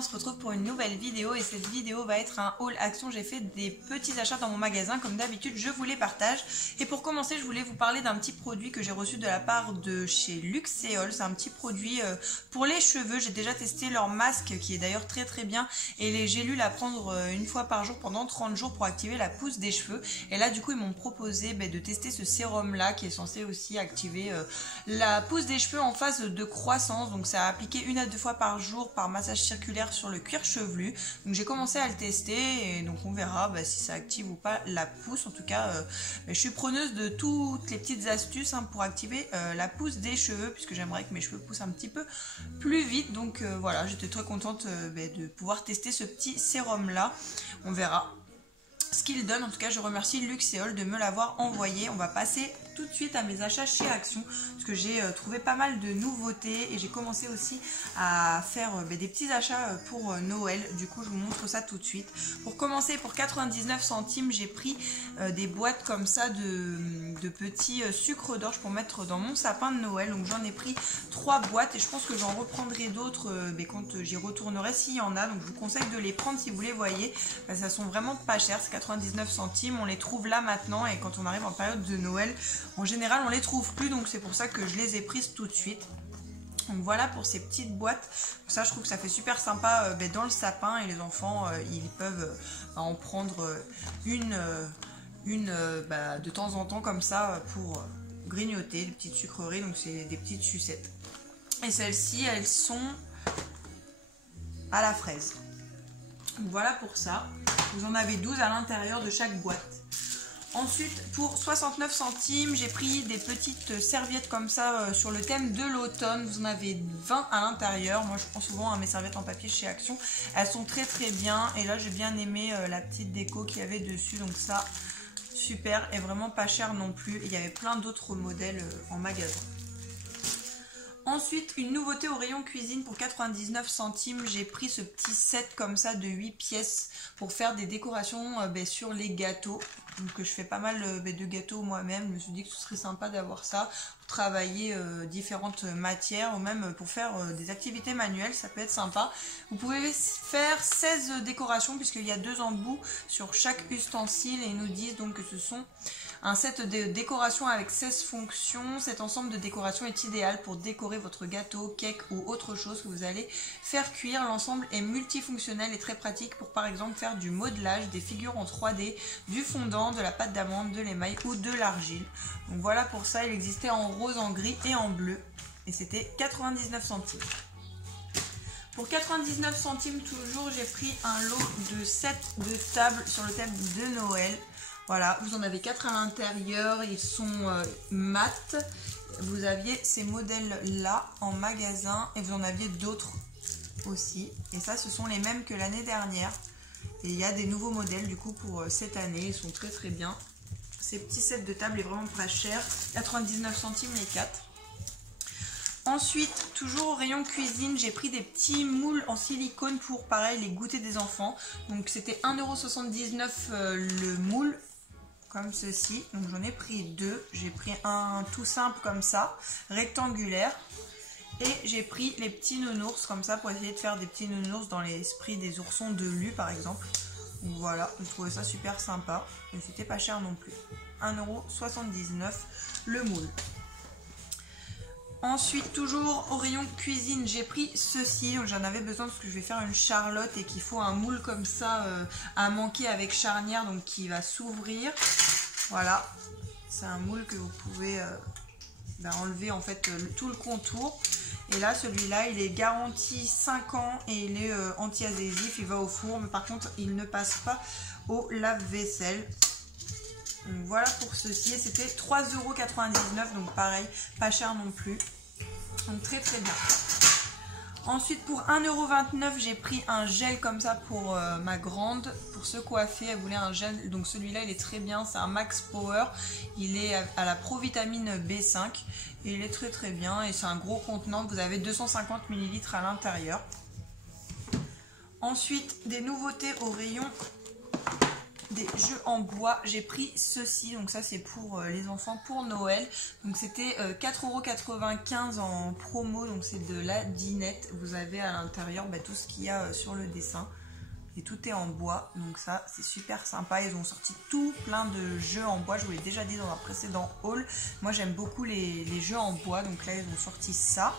on se retrouve pour une nouvelle vidéo et cette vidéo va être un haul action. J'ai fait des petits achats dans mon magasin comme d'habitude, je vous les partage. Et pour commencer, je voulais vous parler d'un petit produit que j'ai reçu de la part de chez Luxéol. C'est un petit produit pour les cheveux. J'ai déjà testé leur masque qui est d'ailleurs très très bien et les gélules à prendre une fois par jour pendant 30 jours pour activer la pousse des cheveux. Et là du coup ils m'ont proposé de tester ce sérum là qui est censé aussi activer la pousse des cheveux en phase de croissance. Donc ça a appliqué 1 à 2 fois par jour par massage circulaire sur le cuir chevelu. Donc j'ai commencé à le tester et donc on verra si ça active ou pas la pousse. En tout cas je suis preneuse de toutes les petites astuces pour activer la pousse des cheveux puisque j'aimerais que mes cheveux poussent un petit peu plus vite. Donc voilà, j'étais très contente de pouvoir tester ce petit sérum là. On verra ce qu'il donne. En tout cas je remercie Luxéol de me l'avoir envoyé. On va passer tout de suite à mes achats chez Action parce que j'ai trouvé pas mal de nouveautés et j'ai commencé aussi à faire des petits achats pour Noël. Du coup je vous montre ça tout de suite. Pour commencer, pour 99 centimes j'ai pris des boîtes comme ça de petits sucres d'orge pour mettre dans mon sapin de Noël. Donc j'en ai pris 3 boîtes et je pense que j'en reprendrai d'autres quand j'y retournerai s'il y en a. Donc je vous conseille de les prendre si vous les voyez. Ça sont vraiment pas chers, c'est 99 centimes. On les trouve là maintenant et quand on arrive en période de Noël, en général on les trouve plus, donc c'est pour ça que je les ai prises tout de suite. Donc voilà pour ces petites boîtes. Ça je trouve que ça fait super sympa dans le sapin et les enfants ils peuvent en prendre une de temps en temps comme ça pour grignoter, des petites sucreries. Donc c'est des petites sucettes. Et celles-ci elles sont à la fraise. Donc voilà pour ça. Vous en avez 12 à l'intérieur de chaque boîte. Ensuite, pour 69 centimes, j'ai pris des petites serviettes comme ça sur le thème de l'automne. Vous en avez 20 à l'intérieur. Moi, je prends souvent mes serviettes en papier chez Action. Elles sont très très bien. Et là, j'ai bien aimé la petite déco qu'il y avait dessus. Donc ça, super et vraiment pas cher non plus. Et il y avait plein d'autres modèles en magasin. Ensuite, une nouveauté au rayon cuisine pour 99 centimes. J'ai pris ce petit set comme ça de 8 pièces pour faire des décorations sur les gâteaux. Donc je fais pas mal de gâteaux moi-même. Je me suis dit que ce serait sympa d'avoir ça pour travailler différentes matières ou même pour faire des activités manuelles. Ça peut être sympa. Vous pouvez faire 16 décorations puisqu'il y a 2 embouts sur chaque ustensile et ils nous disent donc que ce sont un set de décoration avec 16 fonctions. Cet ensemble de décoration est idéal pour décorer votre gâteau, cake ou autre chose que vous allez faire cuire. L'ensemble est multifonctionnel et très pratique pour par exemple faire du modelage, des figures en 3D, du fondant, de la pâte d'amande, de l'émail ou de l'argile. Donc voilà pour ça, il existait en rose, en gris et en bleu et c'était 99 centimes. Pour 99 centimes toujours, j'ai pris un lot de 7 de tables sur le thème de Noël. Voilà, vous en avez 4 à l'intérieur, ils sont mat. Vous aviez ces modèles-là en magasin et vous en aviez d'autres aussi. Et ça, ce sont les mêmes que l'année dernière. Et il y a des nouveaux modèles du coup pour cette année, ils sont très très bien. Ces petits sets de table est vraiment pas cher, 99 centimes les 4. Ensuite, toujours au rayon cuisine, j'ai pris des petits moules en silicone pour pareil les goûters des enfants. Donc c'était 1,79 € le moule. Comme ceci, donc j'en ai pris 2, j'ai pris un tout simple comme ça, rectangulaire, et j'ai pris les petits nounours comme ça pour essayer de faire des petits nounours dans l'esprit des oursons de Lu par exemple. Donc voilà, je trouvais ça super sympa, et c'était pas cher non plus, 1,79 € le moule. Ensuite, toujours au rayon cuisine, j'ai pris ceci. J'en avais besoin parce que je vais faire une charlotte et qu'il faut un moule comme ça à manquer avec charnière, donc qui va s'ouvrir. Voilà, c'est un moule que vous pouvez enlever en fait tout le contour. Et là, celui-là, il est garanti 5 ans et il est anti-adhésif. Il va au four, mais par contre, il ne passe pas au lave-vaisselle. Donc voilà pour ceci, c'était 3,99 €, donc pareil, pas cher non plus, donc très très bien. Ensuite pour 1,29 €, j'ai pris un gel comme ça pour ma grande, pour se coiffer, elle voulait un gel, donc celui-là il est très bien, c'est un Max Power, il est à la provitamine B5, et il est très très bien, et c'est un gros contenant, vous avez 250 ml à l'intérieur. Ensuite des nouveautés au rayon des jeux en bois, j'ai pris ceci. Donc ça c'est pour les enfants pour Noël. Donc c'était 4,95 € en promo. Donc c'est de la dinette. Vous avez à l'intérieur tout ce qu'il y a sur le dessin. Et tout est en bois, donc ça c'est super sympa. Ils ont sorti tout plein de jeux en bois, je vous l'ai déjà dit dans un précédent haul. Moi j'aime beaucoup les jeux en bois, donc là ils ont sorti ça.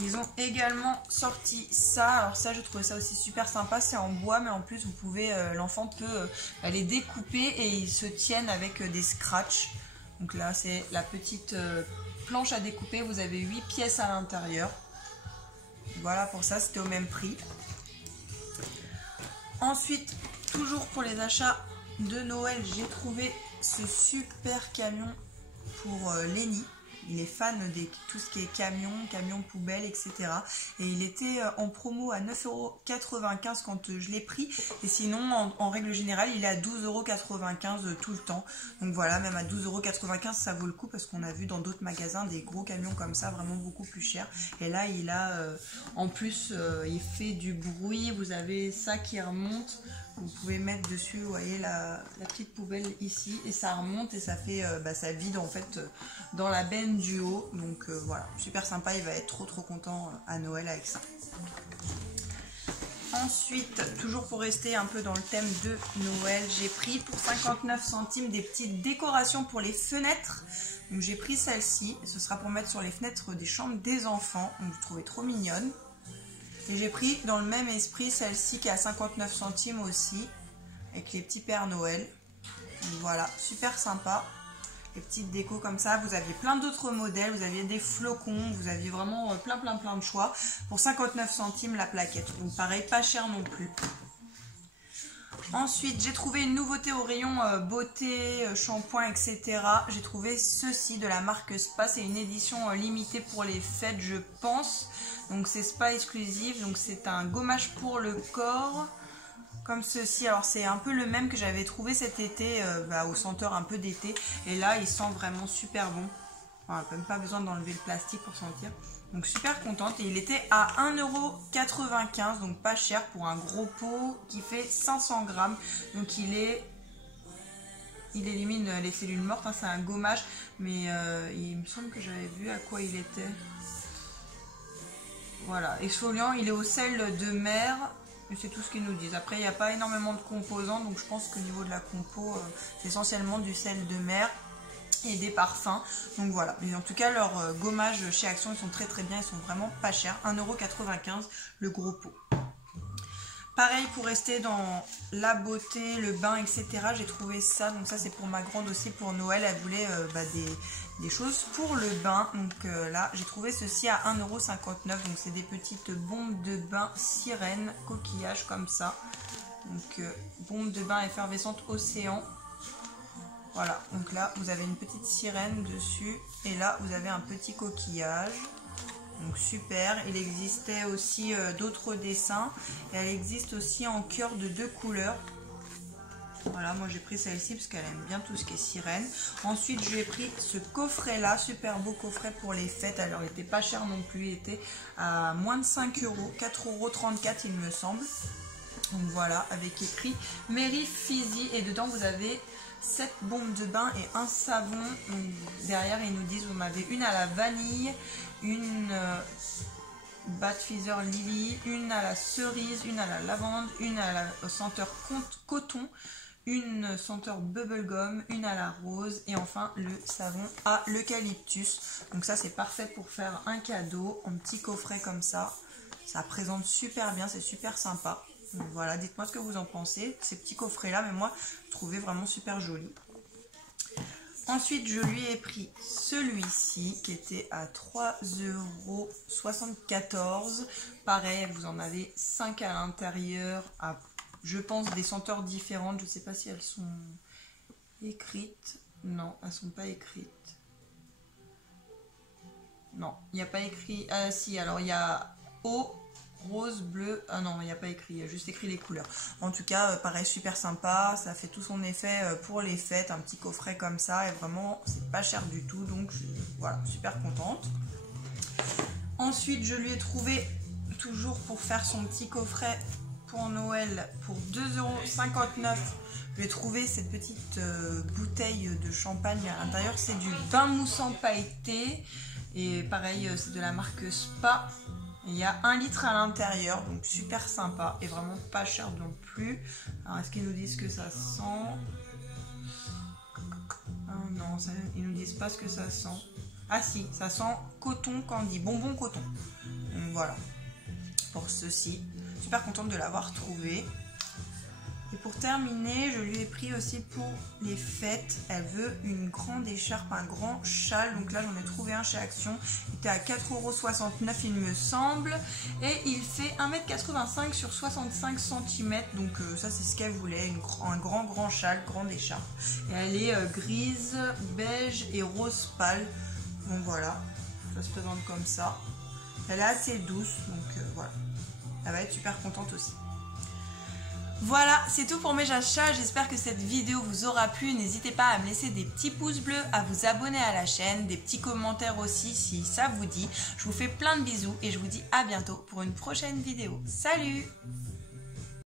Ils ont également sorti ça, alors ça je trouvais ça aussi super sympa, c'est en bois mais en plus vous pouvez, l'enfant peut les découper et ils se tiennent avec des scratchs. Donc là c'est la petite planche à découper, vous avez 8 pièces à l'intérieur. Voilà pour ça, c'était au même prix. Ensuite, toujours pour les achats de Noël, j'ai trouvé ce super camion pour Lenny. Il est fan de tout ce qui est camion poubelle, etc. Et il était en promo à 9,95 € quand je l'ai pris. Et sinon, en règle générale, il est à 12,95 € tout le temps. Donc voilà, même à 12,95 € ça vaut le coup parce qu'on a vu dans d'autres magasins des gros camions comme ça, vraiment beaucoup plus cher. Et là, il a, en plus, il fait du bruit. Vous avez ça qui remonte. Vous pouvez mettre dessus, vous voyez la petite poubelle ici et ça remonte et ça fait, ça vide en fait dans la benne du haut. Donc voilà, super sympa, il va être trop content à Noël avec ça. Ensuite, toujours pour rester un peu dans le thème de Noël, j'ai pris pour 59 centimes des petites décorations pour les fenêtres. Donc j'ai pris celle-ci, ce sera pour mettre sur les fenêtres des chambres des enfants. Donc je trouvais trop mignonne. Et j'ai pris dans le même esprit celle-ci qui est à 59 centimes aussi, avec les petits Pères Noël. Donc voilà, super sympa. Les petites décos comme ça. Vous aviez plein d'autres modèles, vous aviez des flocons, vous aviez vraiment plein de choix. Pour 59 centimes la plaquette. Donc pareil, pas cher non plus. Ensuite, j'ai trouvé une nouveauté au rayon beauté, shampoing, etc. J'ai trouvé ceci de la marque Spa. C'est une édition limitée pour les fêtes, je pense. Donc c'est Spa exclusive. Donc c'est un gommage pour le corps. Comme ceci. Alors c'est un peu le même que j'avais trouvé cet été au senteur un peu d'été. Et là, il sent vraiment super bon. Enfin, même pas besoin d'enlever le plastique pour sentir. Donc super contente et il était à 1,95 €, donc pas cher pour un gros pot qui fait 500 grammes. Donc il élimine les cellules mortes, hein, c'est un gommage, mais il me semble que j'avais vu à quoi il était. Voilà, exfoliant, il est au sel de mer, c'est tout ce qu'ils nous disent. Après il n'y a pas énormément de composants, donc je pense qu'au niveau de la compo, c'est essentiellement du sel de mer. Et des parfums, donc voilà. Mais en tout cas leurs gommages chez Action ils sont très bien, ils sont vraiment pas chers, 1,95 € le gros pot. Pareil pour rester dans la beauté, le bain, etc. J'ai trouvé ça, donc ça c'est pour ma grande aussi pour Noël, elle voulait des choses pour le bain. Donc là j'ai trouvé ceci à 1,59 €, donc c'est des petites bombes de bain sirène, coquillage comme ça. Donc bombes de bain effervescente océan. Voilà, donc là vous avez une petite sirène dessus et là vous avez un petit coquillage. Donc super, il existait aussi d'autres dessins et elle existe aussi en cœur de 2 couleurs. Voilà, moi j'ai pris celle-ci parce qu'elle aime bien tout ce qui est sirène. Ensuite j'ai pris ce coffret là, super beau coffret pour les fêtes. Alors il était pas cher non plus, il était à moins de 5 €, 4,34 € il me semble. Donc voilà, avec écrit Mary Fizzy et dedans vous avez 7 bombes de bain et un savon. Donc, derrière ils nous disent vous m'avez une à la vanille, une Bat Fizzer Lily, une à la cerise, une à la lavande, une à la senteur coton, une senteur bubblegum, une à la rose et enfin le savon à l'eucalyptus. Donc ça c'est parfait pour faire un cadeau en petit coffret comme ça. Ça présente super bien, c'est super sympa. Donc voilà, dites-moi ce que vous en pensez, ces petits coffrets là, mais moi je trouvais vraiment super joli. Ensuite je lui ai pris celui-ci qui était à 3,74 €. Pareil, vous en avez 5 à l'intérieur, à je pense des senteurs différentes, je ne sais pas si elles sont écrites. Non, elles ne sont pas écrites. Non, il n'y a pas écrit. Ah si, alors il y a eau, rose, bleu. Ah non, il n'y a pas écrit, il y a juste écrit les couleurs. En tout cas, pareil, super sympa. Ça fait tout son effet pour les fêtes. Un petit coffret comme ça. Et vraiment, c'est pas cher du tout. Donc voilà, super contente. Ensuite, je lui ai trouvé, toujours pour faire son petit coffret pour Noël pour 2,59 €. J'ai trouvé cette petite bouteille de champagne. À l'intérieur, c'est du vin moussant pailleté. Et pareil, c'est de la marque Spa. Il y a 1 litre à l'intérieur, donc super sympa et vraiment pas cher non plus. Alors, est-ce qu'ils nous disent que ça sent? Ah non, ils nous disent pas ce que ça sent. Ah si, ça sent coton candy, bonbon coton. Donc voilà, pour ceci. Super contente de l'avoir trouvé. Et pour terminer, je lui ai pris aussi pour les fêtes. Elle veut une grande écharpe, un grand châle. Donc là, j'en ai trouvé un chez Action. Il était à 4,69 €, il me semble. Et il fait 1,85 m sur 65 cm. Donc ça, c'est ce qu'elle voulait. Un grand châle, grande écharpe. Et elle est grise, beige et rose pâle. Donc voilà, ça se présente comme ça. Elle est assez douce, donc voilà. Elle va être super contente aussi. Voilà, c'est tout pour mes achats. J'espère que cette vidéo vous aura plu. N'hésitez pas à me laisser des petits pouces bleus, à vous abonner à la chaîne, des petits commentaires aussi si ça vous dit. Je vous fais plein de bisous et je vous dis à bientôt pour une prochaine vidéo. Salut!